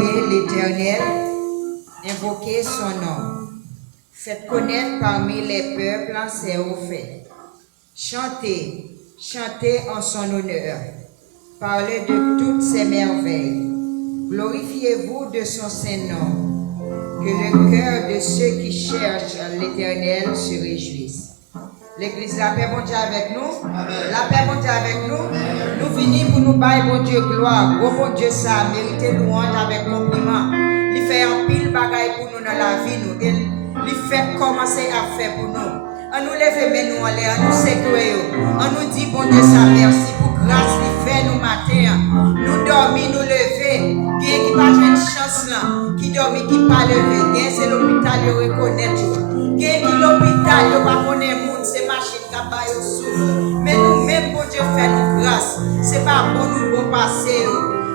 Louez l'Éternel, invoquez son nom. Faites connaître parmi les peuples ses hauts faits. Chantez, chantez en son honneur. Parlez de toutes ses merveilles. Glorifiez-vous de son saint nom. Que le cœur de ceux qui cherchent l'Éternel se réjouisse. L'Église, la paix, bon Dieu avec nous. La paix, bon Dieu avec nous. Nous venons pour nous bailler, bon Dieu, gloire. Oh, bon Dieu, ça a mérité louange avec compliment. Il fait un pile bagaille pour nous dans la vie, nous. Il fait commencer à faire pour nous. On nous lève, mais nous en l'air, on nous sécure. On nous dit, bon Dieu, ça merci pour grâce, il fait nous matin. Nous dormir, nous lever. Qui qui pas une chance là, qui dormit, qui pas levé. C'est l'hôpital de reconnaître. Qui l'hôpital, de pas connaître monde, c'est machine qui a pas souffle. Mais nous-mêmes, bon Dieu, fait nous grâce. C'est pas bon nous bon passer.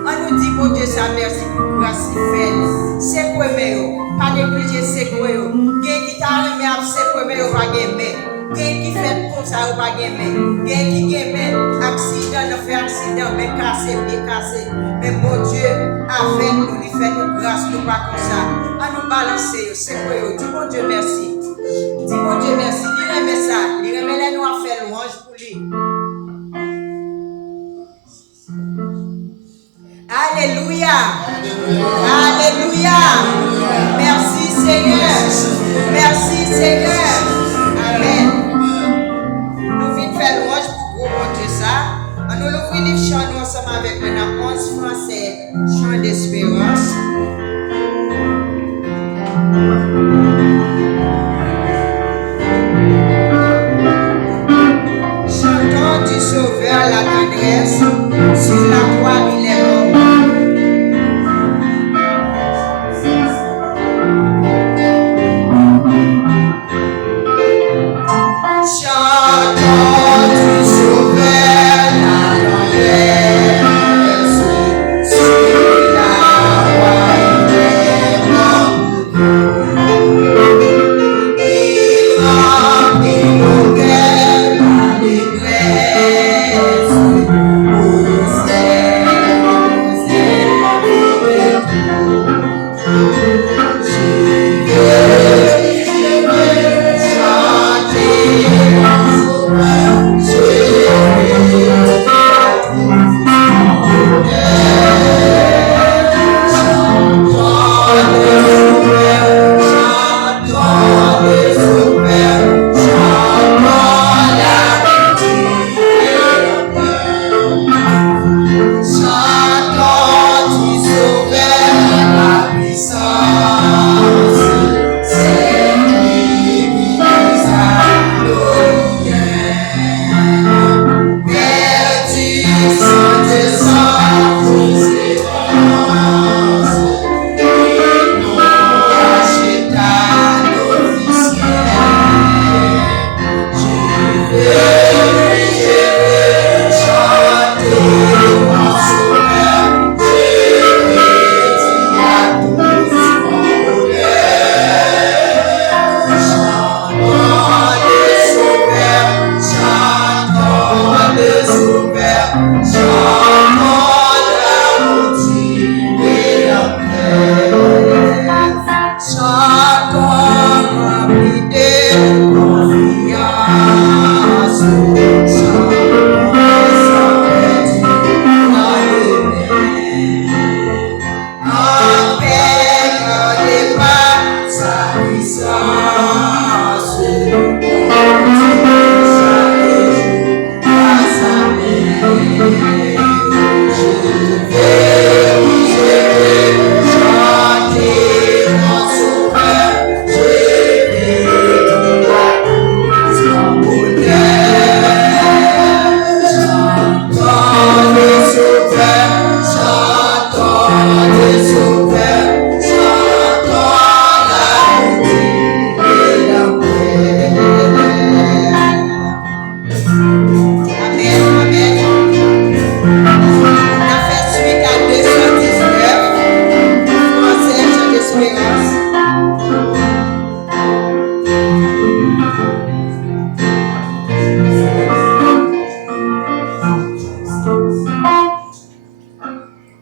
On nous dit, bon Dieu, ça merci pour grâce, il fait. C'est quoi, mais pas négliger, c'est quoi. Qui t'a remis à c'est quoi, mais pas gagner. Qui fait comme ça, ou pas gagner. Qui gagne, accident, ne fait accident, mais cassé, bien cassé. Mais mon Dieu, avec nous, il fait nous grâce, nous pas comme ça. À nous balancer, c'est quoi, dis mon Dieu, merci. Dis mon Dieu merci, il remet ça, il remet les nous à faire louange pour lui. Alléluia, alléluia, merci Seigneur, merci Seigneur, amen. Nous venons faire louange pour mon Dieu ça. On nous l'ouvre le chant nous ensemble avec maintenant 11 français, chant d'espérance. Du Sauveur la tendresse, sur la croix il est mort. Chantons du Sauveur la tendresse, sur la croix il est mort.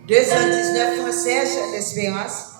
219 français, l'espérance.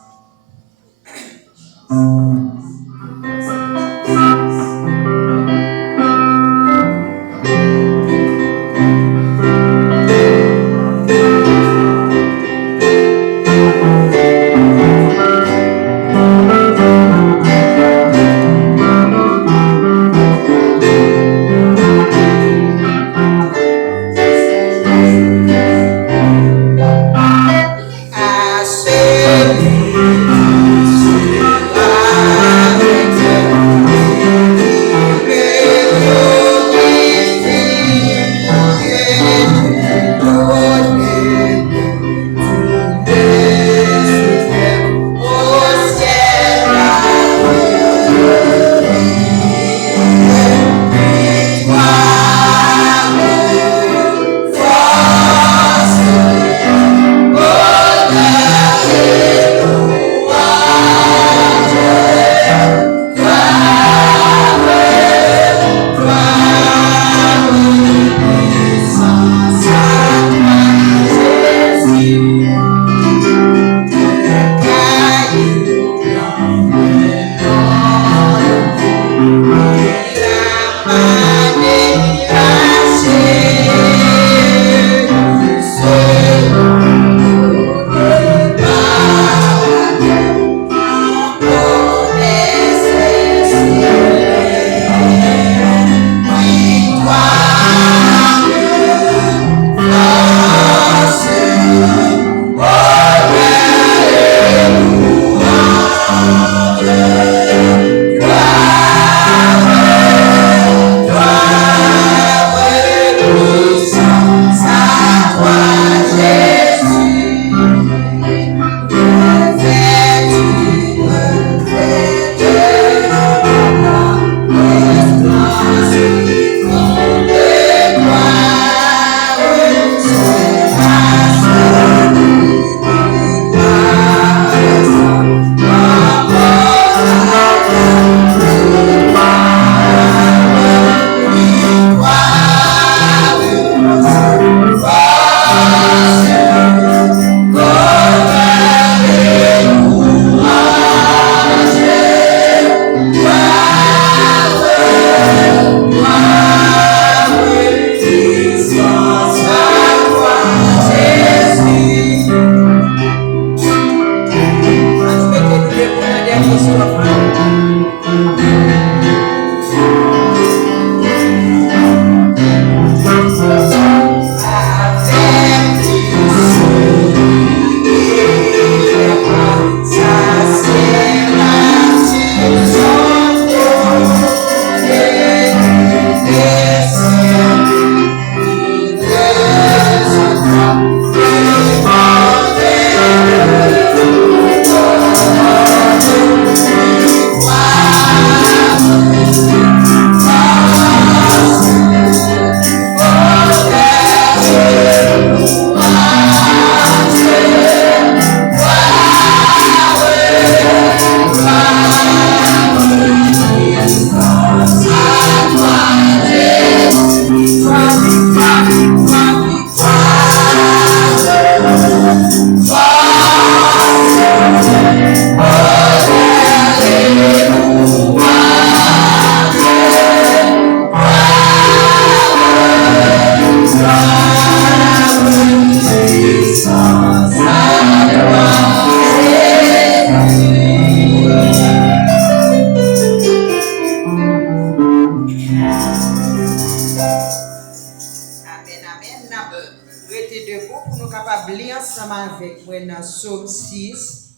Psaume 6.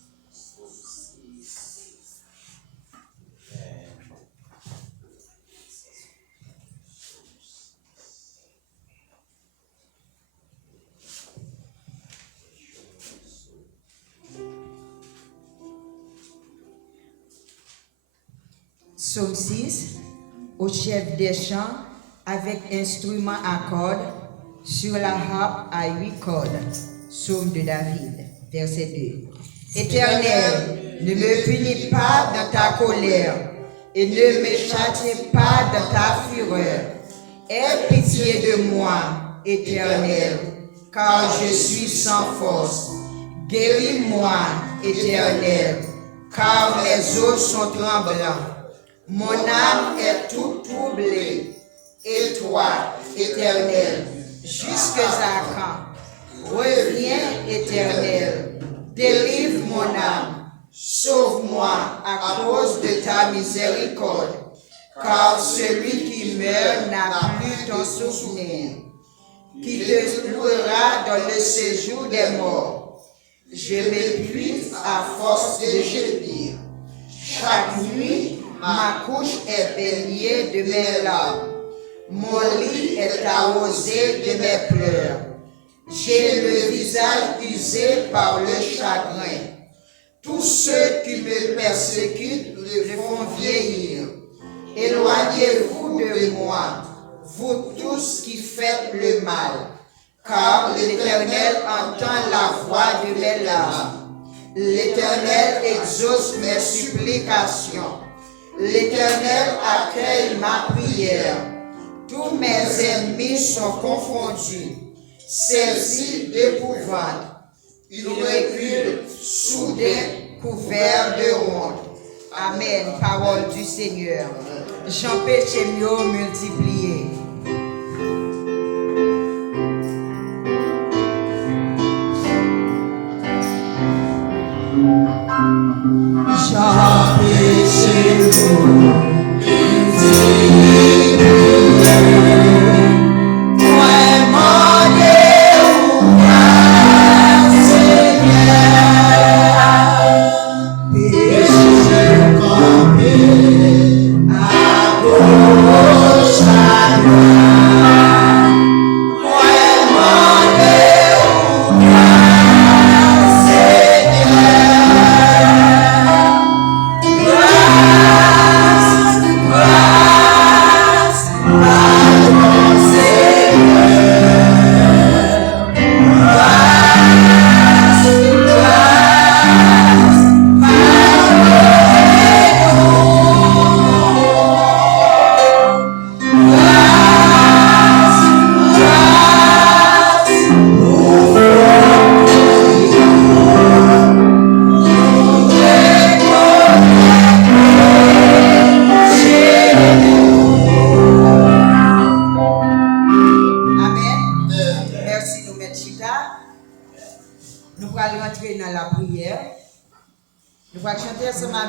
Psaume 6, au chef des chants, avec instrument à cordes, sur la harpe à 8 cordes. Psaume de David, verset 2. Éternel, ne me punis pas dans ta colère, et ne me châtie pas dans ta fureur. Aie pitié de moi, Éternel, car je suis sans force. Guéris-moi, Éternel, car mes os sont tremblants. Mon âme est toute troublée. Et toi, Éternel, jusqu'à quand? Reviens, Éternel, délivre mon âme. Sauve-moi à cause de ta miséricorde, car celui qui meurt n'a plus ton souvenir, qui te louera dans le séjour des morts. Je m'épuise à force de gémir. Chaque nuit, ma couche est baignée de mes larmes. Mon lit est arrosé de mes pleurs. J'ai le visage usé par le chagrin. Tous ceux qui me persécutent me font vieillir. Éloignez-vous de moi, vous tous qui faites le mal, car l'Éternel entend la voix de mes larmes. L'Éternel exauce mes supplications. L'Éternel accueille ma prière. Tous mes ennemis sont confondus, saisis d'épouvante. Ils reculent soudain couverts de honte. Amen. Parole du Seigneur. Jean Péchemio multiplié. Jean Péchemio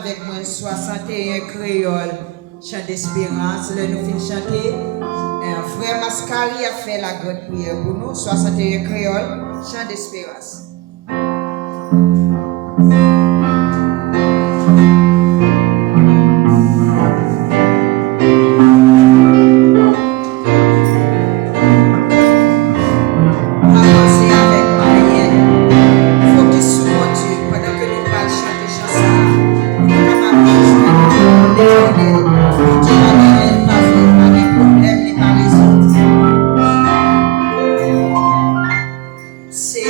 avec moi 61 créoles, chant d'espérance. Là, nous finissons chanter. Frère Mascari a fait la grande prière pour nous. 61 créoles, chant d'espérance. C'est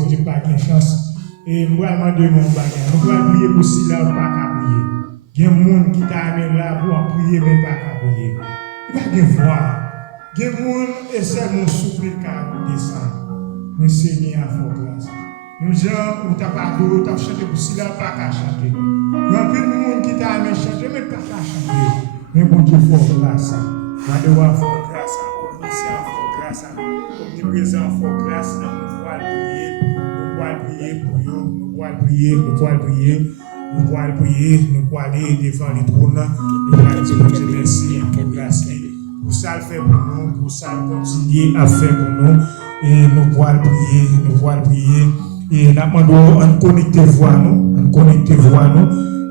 bon Dieu pas de chance. Et nous allons demander mon bagage. Nous allons prier pour si là, on pas qu'à prier. Il y a des gens qui t'amènent là pour prier, mais pas qu'à prier. Il va y voir. Il y a des gens et c'est mon souffle qui a descendu. Mais Seigneur, il faut grâce. Nous gens, nous t'as pas d'eau, t'as chanté pour si là, pas qu'à chanter. Il y a plein de gens qui t'amènent chanter, mais pas qu'à chanter. Mais bon Dieu, il faut grâce. On va devoir faire grâce. On va faire grâce. Comme tu présent, il faut grâce. Nous allons prier pour eux. Nous allons prier, nous allons prier. Nous pouvons prier, nous pouvons aller devant les trônes. Nous allons dire merci pour grâce. Pour ça, le fait pour nous, pour ça, continuer à faire pour nous. Et nous pouvons prier, nous pouvons prier. Et nous demandons de connecter voix nous, de connecter voix nous.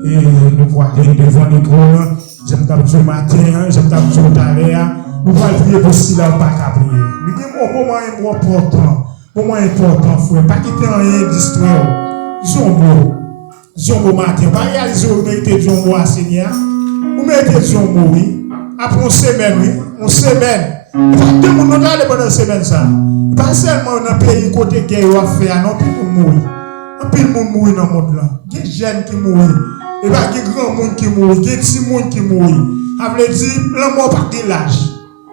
Et nous pouvons aller devant les trônes. J'aime t'appeler ce matin, j'aime t'appeler tout à l'heure. Nous pouvons prier pour si là, pas qu'à prier. Mais c'est un moment important. Moment important, frère. Pas quitter rien distraire. Zongo matin, pas réaliser vous mettez zongo à Seigneur. Vous mettez zongo, oui. Après une semaine, oui. Une semaine. Tout le monde a pendant une semaine ça. Pas seulement dans le pays côté guerre à faire, non, tout le monde mourit. Tout le monde mourit dans le monde là. Il y a des jeunes qui mourent. Et bien, il y a des grands monde qui mourent. Il y a des petits monde qui mourent. Ça veut dire, l'homme n'a pas de l'âge.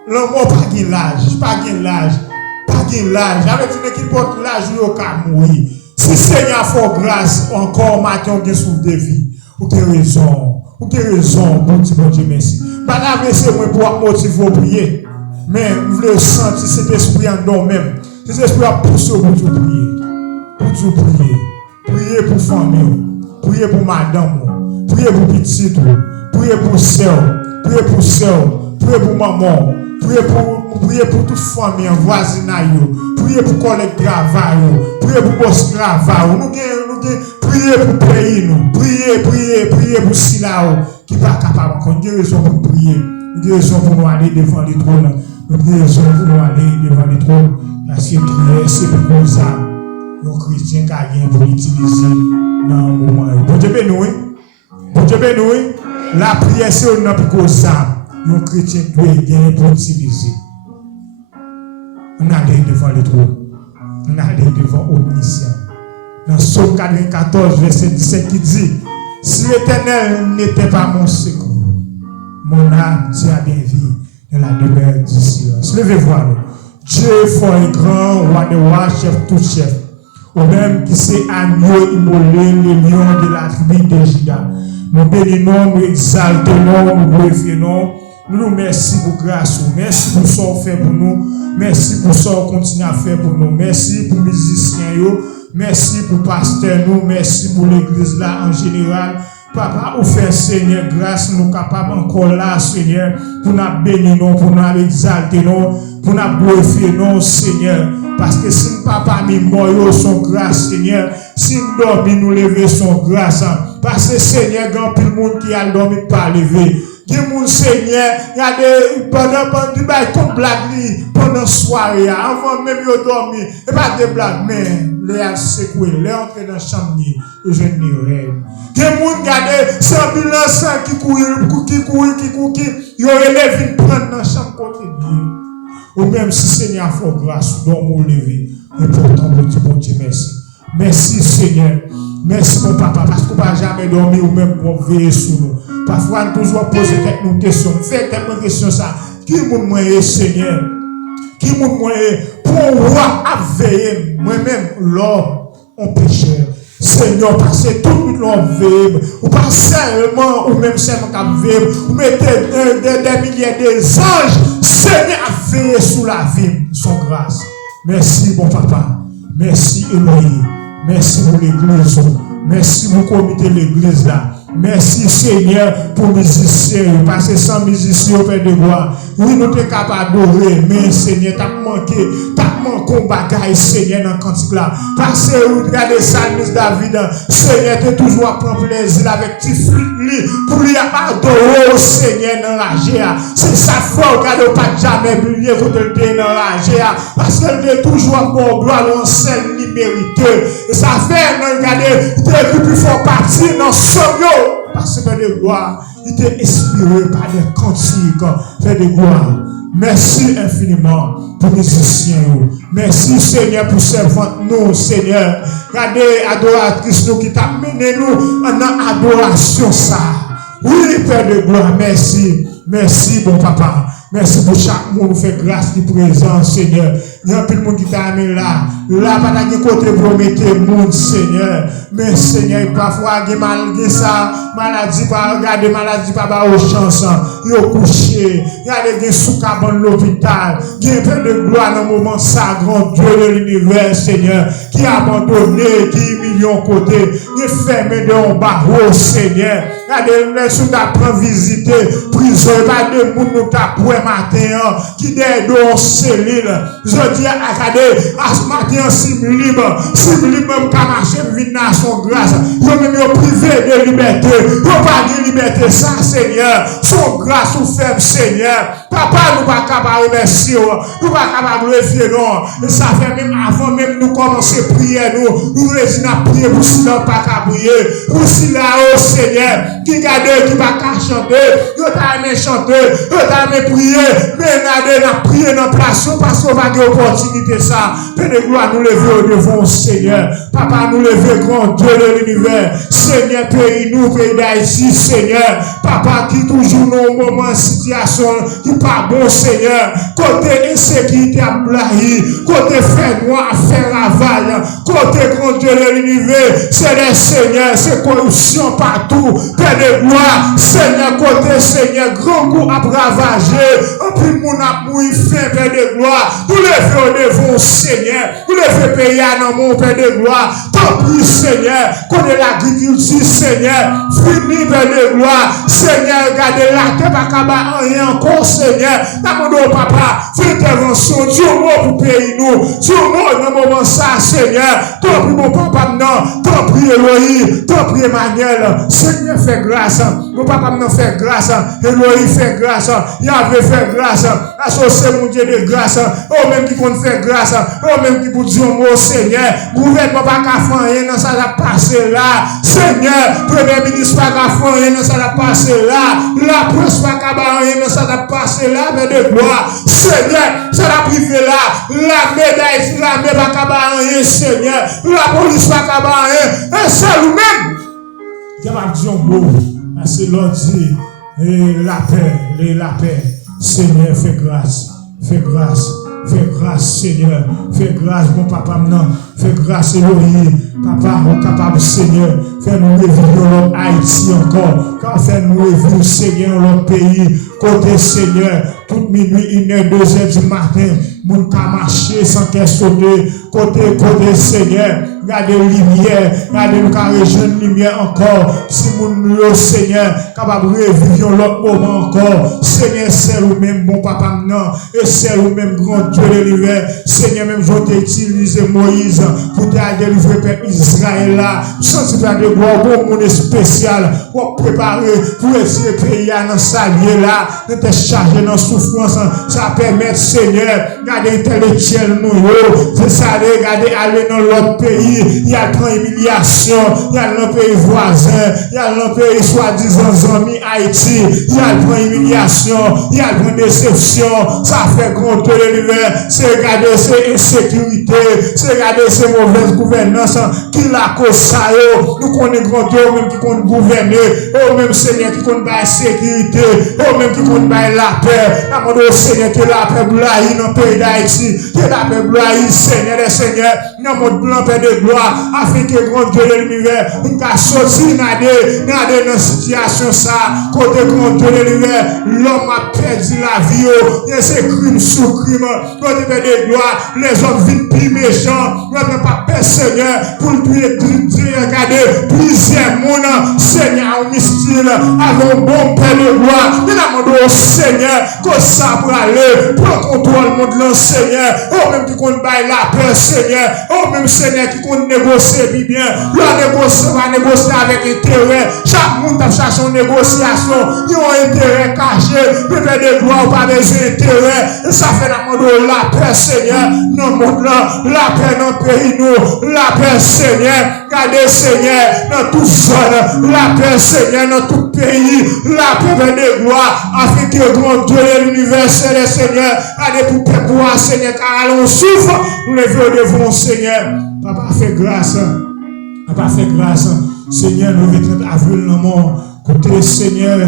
L'homme n'a pas de l'âge. Pas de l'âge. Pas de l'âge. Ça veut dire qu'il porte l'âge, il va mourir. Si Seigneur fait grâce, encore matin, on a souffle de vie. Ou t'as raison. Ou t'as raison, bon Dieu, merci. Pas d'avance, moi, pour motiver à prier. Mais, vous voulez sentir cet esprit en nous même. Cet esprit a poussé pour tout prier. Pour tout prier. Prier pour famille. Prier pour madame. Prier pour petit. Prier pour soeur. Prier pour soeur. Prier pour maman. Prier pour toute famille, voisinage. Prier pour collègue de travail. Prier pour boss de travail. Nous prier pour pays. Prier pour Sila qui n'est pas capable. Nous avons raison pour prier. Nous avons raison pour nous aller devant les trônes. Nous avons raison pour nous aller devant les trônes. Parce que prier, c'est pour ça. Les chrétiens qui ont pour utiliser dans le moment. Bon Dieu béni. Bon Dieu béni. La prière, c'est un peu ça. Nos chrétiens doivent gagner pour utiliser. On allait devant le trône. On allait devant l'omniscient. Dans Psaume 94, verset 17, qui dit: si l'Éternel n'était pas mon secours, mon âme tient bien vie dans la demeure du silence. Levez voir. Dieu est fort et grand, roi de rois, chef tout chef. Au même qui s'est agneau immolé, le lion de la tribu de Juda. Nous bénissons, nous exaltons, nous glorifions. Nous nous remercions pour grâce. Merci pour ce qu'on fait pour nous. Merci pour ce qu'on continue à faire pour nous. Merci pour les musiciens. Merci pour pasteur nous. Merci pour l'église là en général. Papa, ou fait Seigneur grâce, nous capables encore là, Seigneur, pour nous bénir, pour nous exalter, pour nous glorifier, Seigneur. Parce que si nous papa mi mort, son grâce, Seigneur. Si nous dormons, nous lever son grâce. Parce que Seigneur, il y a plus de monde qui a dormi pas lever. Il y a mon Seigneur, il y a des pendant blague pendant soirée, avant même de dormir, et pas de blagues, mais les secoué, les entrer dans la chambre, et je ne rêve. Il y a des gens qui ont 100 000 qui courent, ils ont relevé prendre dans la chambre côté de ou même si Seigneur fait grâce, donc vous lever, et pourtant, bon Dieu, merci. Merci Seigneur. Merci mon papa, parce qu'on ne va jamais dormir ou même pour veiller sur nous. Parfois, nous toujours poser quelques questions. Faites quelques questions ça. Qui est mon moyen, Seigneur? Qui est mon moyen pour roi à veiller? Moi-même, l'homme, on pécheur. Seigneur, parce que tout le monde veille. Ou pas seulement, ou même seulement qu'à veiller. Vous mettez des milliers d'anges. Seigneur, à veiller sur la vie, son grâce. Merci, mon papa. Merci, Elohim. Merci pour l'église. Merci pour le comité de l'église là. Merci Seigneur pour les musiciens. Parce que sans musiciens, Père de gloire. Oui, nous sommes capables d'adorer. Mais Seigneur, tu as manqué. Tu as manqué un bagage, Seigneur, dans le cantique là. Parce que vous regardez Salmis David. Seigneur, tu toujours à prendre plaisir avec tes flûtes. Pour lui adorer au Seigneur dans la GA. C'est sa foi, regardez, pas jamais oublier que tu es dans la GA. Parce qu'elle est toujours à bon gloire, on sait mérité. Et ça fait, regardez, il était plus fort partir dans son Parce que de gloire, il était inspiré par des cantiques, fait de gloire. Merci infiniment pour les musiciens. Merci Seigneur pour servant nous, Seigneur. Regardez, adoratrice nous qui t'a mené nous en adoration ça. Oui, Père de gloire, merci. Merci, bon papa. Merci pour chaque monde qui fait grâce du présent, Seigneur. Il y a plus de monde qui t'a amené là. Là, pas de côté promettre le monde, Seigneur. Mais Seigneur, parfois, il y a malgré ça, maladie, pas regarder maladie, pas aux chances. Il y a couché. Il y a des sous-cabans de l'hôpital. Il y a un peu de gloire dans le moment ça, grand Dieu de l'univers, Seigneur, qui a abandonné, qui millions côté. Il est fermé de en barreau, Seigneur. Il y a des gens qui apprennent visiter prison. Il y a des gens qui apprennent matin, qui d'aide en cellule. Je dis à ce matin, si libre, même qu'à marcher, venir à son grâce. Je même privé de liberté. Je pas de liberté, ça, Seigneur. Son grâce ou faible, Seigneur. Papa, nous pas capable de remercier, nous pas capable de lever, non. Et ça fait même avant, même nous commencer à prier, nous résidons à prier pour cela, pas qu'à prier. Pour cela, oh Seigneur, qui garde, qui va qu'à chanter, nous t'a aimé chanter, nous t'a aimé prier. Mais on a prié dans la place parce qu'on va avoir l'opportunité ça. Père de gloire, nous lever au devant, Seigneur. Papa, nous lever, grand Dieu de l'univers. Seigneur, pays nous, pays d'Haïti, Seigneur. Papa, qui toujours dans un moment, situation qui pas bon, Seigneur. Côté insécurité à blahi, côté fait noir, fait ravage, côté grand Dieu de l'univers, c'est le Seigneur, c'est corruption partout. Père de gloire, Seigneur, côté Seigneur, grand coup à ravager. En plus, mon amour, fait, Père de gloire. Nous levons au devant, Seigneur. Nous levons payer à mon Père de gloire. Tant pis, Seigneur, connaît l'agriculture, Seigneur. Fini, Père de gloire. Seigneur, regardez la terre, pas qu'à rien encore, Seigneur. T'as papa, fais intervention. Dieu, moi, pour payer nous. Dieu, moi, dans le moment ça, Seigneur. Tant pis, mon papa, non. Tant pis, Elohim. Tant pis, Emmanuel. Seigneur, fais grâce. Mon papa, non, fait grâce. Elohim, fait grâce. Yahvé, fait grâce. Associé, mon Dieu de grâce. Oh, même qui compte faire grâce. Oh, même qui pour dire mot, Seigneur. Gouvernement, pas qu'à faire rien, non, ça va passer là. Seigneur, Premier ministre, pas qu'à faire rien, non, ça va passer là. La presse, pas qu'à faire rien, non, ça va passer là, mais de gloire. Seigneur, ça va priver là. La médaille, la médaille, pas qu'à faire rien, Seigneur. La police, pas qu'à faire rien. Et c'est nous-mêmes. Il y a pas de mot. C'est l'on dit, la paix. Seigneur, fais grâce, Seigneur, fais grâce, mon papa, non, fais grâce, Elohim, papa, mon capable, Seigneur, fais-nous revivre l'autre Haïti encore, car fais-nous revivre, Seigneur, l'autre pays, côté, Seigneur, toute minuit, 1h, 2h du matin, mon cas marcher sans qu'elle sauter, côté, Seigneur, regardez lumière, regardez nous carré jeune lumière encore, si mon Seigneur, capable de revivre l'autre moment encore, Seigneur, c'est vous-même, bon papa, non, et c'est vous-même, grand Dieu de l'hiver, Seigneur, même je t'ai utilisé Moïse pour te délivrer le peuple Israël là, sans te faire de gloire, bon monde spécial, pour préparer, pour essayer de payer dans sa vie là, de te charger dans souffrance, ça permet, Seigneur, garder intellectuel nous, c'est ça, regarder aller dans l'autre pays, il y a une humiliation, il y a le pays voisin, il y a le pays soi-disant amis Haïti, il y a une humiliation, il y a une déception, ça fait grand Dieu de l'hiver, c'est regarder ces insécurités, c'est regarder ces mauvaises gouvernances qui la cause ça, nous connaissons grand Dieu, même qui compte gouverner, même Seigneur qui compte la sécurité, même qui compte la paix, nous Seigneur que la paix blahi dans le pays d'Haïti, que la paix blahi, Seigneur des Seigneurs, dans notre blanc Père de gloire, afin que grand Dieu de l'univers, nous qu'à sortir dans une situation ça, côté grand Dieu de l'univers, l'homme a perdu la vie, il y a ces crimes sous crimes, côté Père de gloire, les hommes vite plus méchants, nous n'avons pas peur, Seigneur, pour tuer, regarder plusieurs monde, Seigneur, au mystère, avec un bon Père de gloire, nous demandons au Seigneur, que ça pour aller, prendre contrôle de monde, Seigneur, même qui compte la paix, Seigneur, même Seigneur qui compte négocier, puis bien, va négocier avec intérêt, chaque monde a cherché une négociation, ils ont intérêt caché, mais Père de gloire, pas besoin d'intérêt, et ça fait la paix, Seigneur, dans le monde là, la paix dans le pays, nous, la paix, Seigneur, gardez, Seigneur, dans toute zone, la paix, Seigneur, dans tout pays, la paix de gloire, afin que grand Dieu de l'univers, Seigneur, allez pour peuple, Seigneur, car allons souffre, nous levons devant Seigneur. Papa, fait grâce. Papa, fait grâce. Seigneur, nous le 30 avril, nous mort. Côté Seigneur,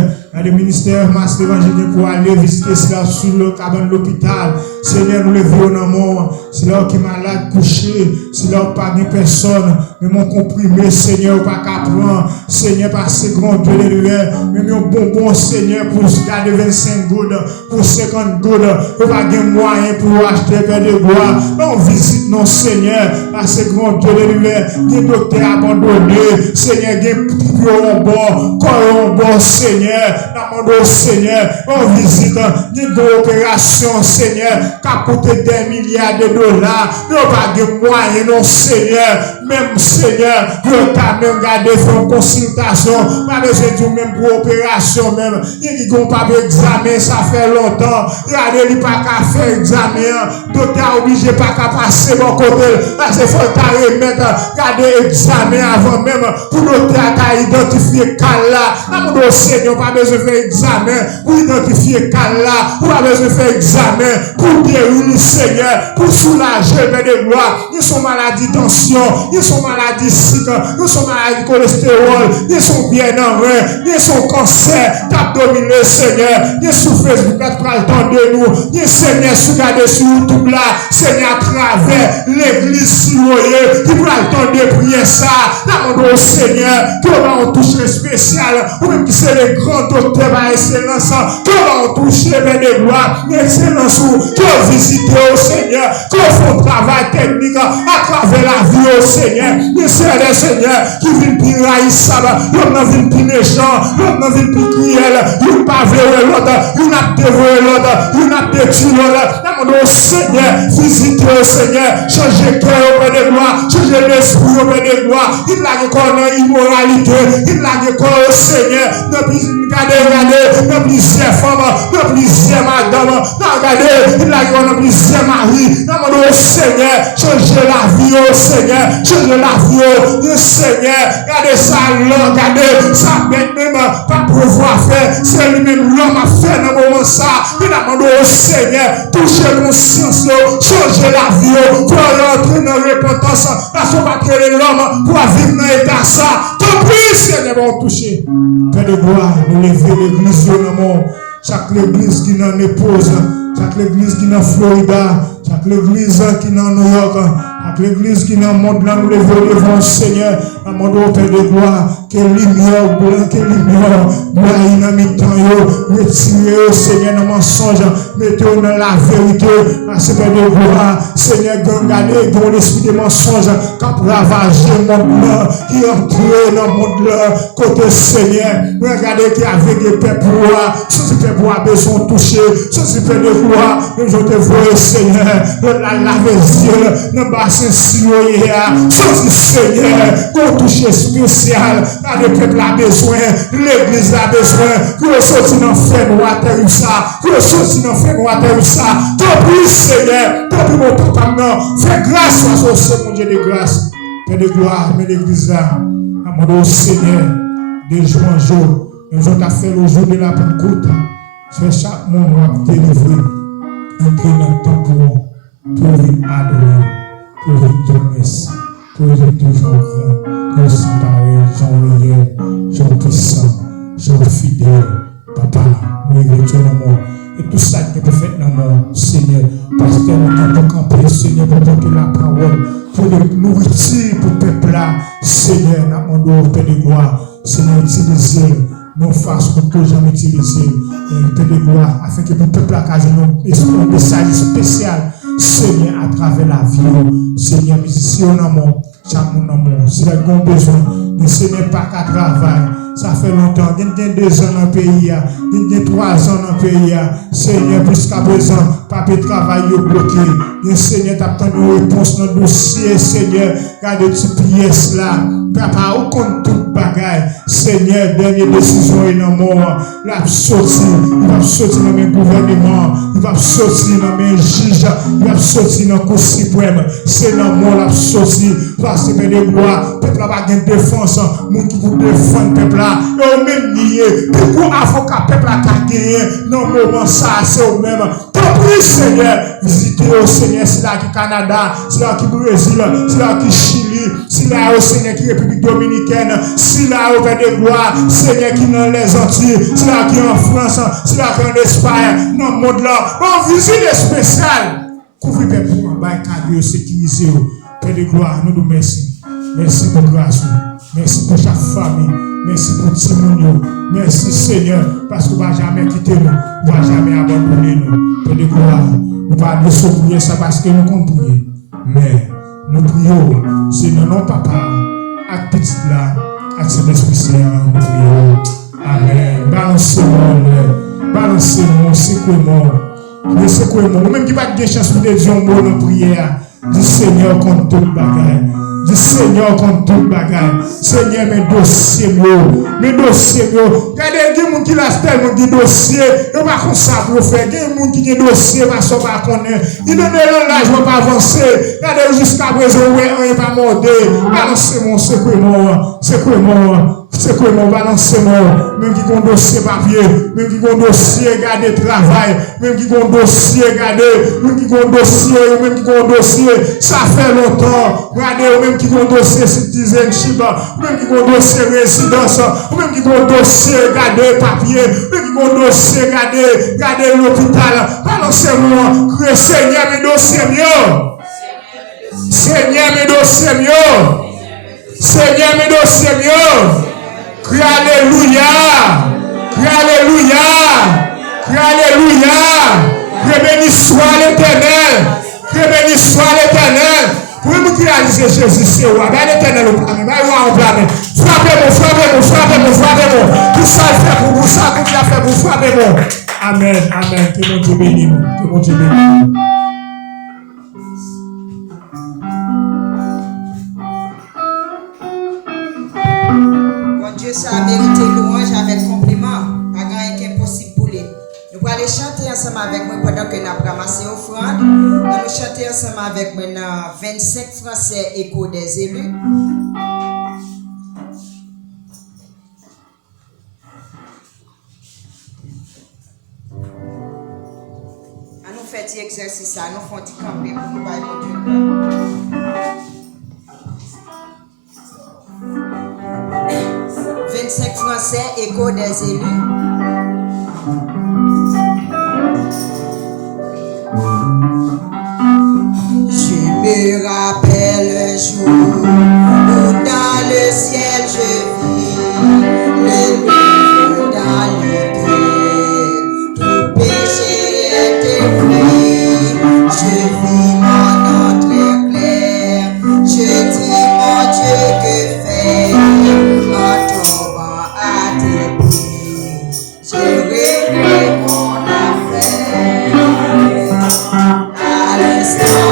le ministère masse évangélique pour aller visiter cela sur le cabane de l'hôpital. Seigneur, nous levons dans mort. C'est là qui est malade, couché. C'est là pas de personne. Mais mon comprimé, Seigneur, pas qu'à prendre. Seigneur, par ces grands Dieu de l'hiver. Mais mon bonbon, Seigneur, pour garder 25 gouttes, pour 50 gouttes. Pour pas de moyens pour acheter Père de gloire. On visite nos Seigneur, par ces grands Dieu de l'hiver. Des docteurs abandonnés. Seigneur, des piqûres en bord. Bon Seigneur, demandons Seigneur, on visite une opération Seigneur, qui a coûté des milliards de dollars, nous pas de moyens non Seigneur, même Seigneur, pour ta même garder faire une consultation, pas besoin de même pour opération même, il qui n'ont pas d'examen, ça fait longtemps, regardez, il pas qu'à faire examen, docteur obligé pas qu'à passer mon côté, parce qu'il faut remettre, garder examen avant même, pour docteur à identifier là. Amour Seigneur, pas besoin de faire examen pour identifier Kala, pas besoin de faire examen pour guérir Seigneur, pour soulager Père de gloire. Ils sont maladies de tension, ils sont maladies sucre, ils sont maladies de cholestérol, ils sont bien en rein, ils sont cancer, t'as dominé Seigneur, ils sont Facebook, t'as le temps de nous, ils Seigneur, sous garder sur YouTube là, Seigneur, à travers l'église si vous voyez, qui prend le temps de prier ça. Amour Seigneur, comment on touche spécial, ou même qui c'est les grands docteurs par excellence, comment on touche les de gloire, l'excellence, qui ont visité au Seigneur, qui font travail technique à travers la vie au Seigneur, mais c'est les Seigneur qui viennent plus haïssable, l'homme n'a vu plus méchant, l'homme n'a vu plus cruel, il n'a pas vu l'autre, il n'a dévoré l'autre, il n'a détruit l'autre. Demandons au Seigneur, visiter au Seigneur, changer cœur au Père de gloire, changer l'esprit au Père de gloire, il n'a qu'à immoralité, il n'a qu'à Seigneur, ne plus regarder, ne plusieurs femmes, ne plusieurs madames, regardez, il a eu plusieurs maris, demandons au Seigneur, changer la vie au Seigneur, changer la vie au Seigneur, regardez ça, regardez, ça bête même, pas pouvoir faire, c'est lui-même l'homme a fait dans le moment ça, il demande au Seigneur, toucher conscience, changer la vie, pour rentrer dans la repentance, parce qu'on va créer l'homme pour vivre dans l'état ça, tant pis, Seigneur, va toucher. Père de gloire, nous lever l'église de l'amour, chaque église qui n'en épouse, chaque église qui n'en Florida, chaque église qui n'en New York, chaque l'église qui n'en monde là, nous levons devant le Seigneur, demandons au Père de gloire, que lumière blanc, que lumière blanc, dans mes temps, retirez au Seigneur nos mensonges, mettez-nous dans la vérité, parce que Père de gloire, Seigneur, regardez, dans l'esprit des mensonges, quand ravager le monde là, qui entre dans le monde là, côté Seigneur, regardez qui avait des peuples, ce peuple a besoin de toucher, ce Père de gloire, je te vois, Seigneur, la laver les yeux, le bassin sillonné, ce Seigneur, qu'on touche spécial, quand le peuple a besoin, l'église a besoin, que le sorti dans fait noir terre ça, que le sorti dans fait noir terre ça, tant pis Seigneur, tant pis mon papa, non, fais grâce à ce mon Dieu de grâce, Père de gloire, mais l'église là, amène au Seigneur, de jour en jour, nous avons fait le jour de la Pentecôte, c'est chaque monde va délivrer, entrer dans le temps pour adorer, pour dire merci, pour dire toujours grand, pour s'emparer, Jean réel, Jean puissant, Jean fidèle, Papa, nous retournons et tout ça qui est fait dans mon Seigneur, parce que nous avons campé, Seigneur, pour porter la parole, pour le nourriture pour le peuple là, Seigneur, nous demandons au Père de gloire, Seigneur, utilisez nos faces pour que jamais utiliser le Père de gloire, afin que le peuple a un message spécial, Seigneur, à travers la vie, Seigneur, musicien en amour, chaque monde en amour, si vous avez besoin, ne Seigneur pas qu'à travail, ça fait longtemps, il y a 2 ans dans le pays, il y a 3 ans dans le pays, Seigneur, jusqu'à présent, papier de travail est bloqué, Seigneur, tu as une réponse dans le dossier, Seigneur, regardez petites pièces là, Papa, au compte toute bagaille, Seigneur, dernière décision est dans mort, il va sortir dans mes gouvernements, il va sortir dans mes juges, il va sortir dans le Cour suprême, c'est dans mort, il va sortir, parce que Père de gloire, peuple va gagner défense, moun qui pour défendre peuple là, et même lié, pour avocat peuple là qui a gagné, non moment ça, c'est au même. T'en prie Seigneur, visitez au Seigneur, c'est là qui Canada, c'est là qui Brésil, c'est là qui Chili, c'est là au Seigneur qui République Dominicaine, c'est là au Vert de Gloire, Seigneur qui dans les Antilles, c'est là qui en France, c'est là qui en Espagne, dans le monde là, on visite spéciale. Couvrez peuple pour un bail cadeau, sécuriser. Père de gloire, nous nous merci. Merci pour grâce. Merci pour chaque famille. Merci pour Timounio. Merci Seigneur, parce que vous ne va jamais quitter nous. Vous ne va jamais abandonner nous. Père de gloire, nous ne pouvons pas nous prier ça parce que nous comptons prier. Mais nous prions, c'est dans notre papa, avec petit là, avec cet esprit Saint, nous prions. Amen. Balancez-moi, balancez-moi, secouez-moi. Secouez-moi. Même qui n'a pas de chance pour de dire un mot dans la prière, du Seigneur contre tout le bagage. Du Seigneur contre tout le bagage. Seigneur, mes dossiers, mes dossiers. Regardez, il y a des gens qui ont tellement de dossiers. Ils ne sont pas comme ça pour faire. Il y a des gens qui ont des dossiers, ils ne sont pas connaître. Ils donnent l'âge, ils ne vont pas avancer. Regardez, jusqu'à présent, ils ne vont pas morder. Balancez-moi, secouez-moi. Secouez-moi. C'est quoi mon balancement, même qui ont un dossier papier, même qui ont un dossier gardé travail, même qui ont un dossier gardé, même qui ont un dossier, même qui ont un dossier, ça fait longtemps, regardez, même qui ont un dossier citizenship, même qui ont un dossier résidence, même qui ont un dossier gardé papier, même qui ont un dossier gardé l'hôpital, balancez-moi, que Seigneur mes dossiers mieux, Seigneur mes dossiers mieux, Seigneur mes dossiers mieux. Crie Alléluia! Crie Alléluia! Crie Alléluia! Que béni soit l'Éternel! Que béni soit l'Éternel! Pouvez-vous réaliser Jésus, c'est roi? Ben l'Éternel au plan, ben roi au plan. Frappez-moi, frappez-moi, frappez-moi, frappez-moi. Tout ça fait pour vous, ça tout a fait pour vous, frappez-moi. Amen, amen. Que mon Dieu bénisse, que mon Dieu bénisse. Dieu, ça a mérité louange avec compliment. Pas grand chose impossible pour lui. Nous allons aller chanter ensemble avec moi pendant que nous avons ramassé l'offrande. Nous allons chanter ensemble avec moi dans 25 Français écho des élus. Nous faisons cet exercice, nous faisons du camper pour nous bailler mon Dieu. 25 Français, écho des élus. Je me rappelle un jour où dans le ciel je vis le livre dans lequel tout péché est écrit. Je vis mon autre clair. Je dis mon Dieu que faire en tombant à tes pieds. Je réglé mon affaire à l'instant.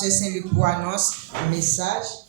Pasteur Saint-Luc pour annonce un message.